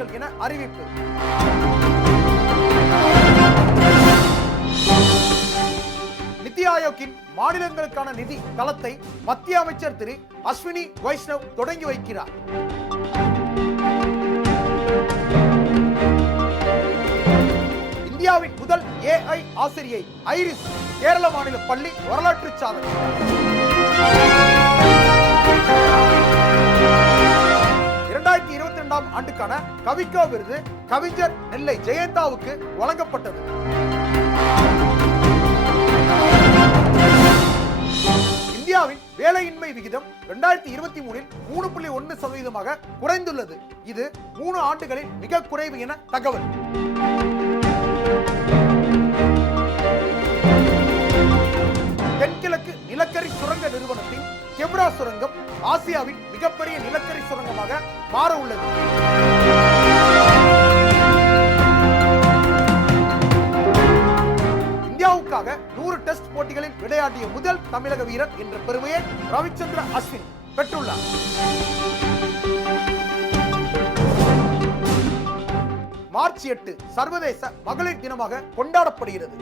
செய்வார்கள் என அறிவிப்பு. நிதி ஆயோக்கின் மாநிலங்களுக்கான நிதி தளத்தை மத்திய அமைச்சர் திரு அஸ்வினி வைஷ்ணவ் தொடங்கி வைக்கிறார். இந்தியாவின் முதல் AI ஆசிரியை ஐரிஸ் கேரள மாநில பள்ளி வரலாற்று சாதனை. ஆண்டுக்கான கவிக்கோ விருது கவிஞர் நெல்லை ஜெயந்தாவுக்கு வழங்கப்பட்டது. இந்தியாவின் வேலையின்மை விகிதம் 2023 3.1% குறைந்துள்ளது. இது 3 ஆண்டுகளில் மிக குறைவு என தகவல். தென்கிழக்கு நிலக்கரி சுரங்க நிறுவனத்தின் கெப்ரா சுரங்கம் ஆசியாவின் மிகப்பெரிய நிலக்கரி சுரங்கமாக மாற உள்ளது. இந்தியாவுக்காக 100 டெஸ்ட் போட்டிகளில் விளையாடிய முதல் தமிழக வீரர் என்ற பெருமையை ரவிச்சந்திர அஸ்வின் பெற்றுள்ளார். மார்ச் 8 சர்வதேச மகளிர் தினமாக கொண்டாடப்படுகிறது.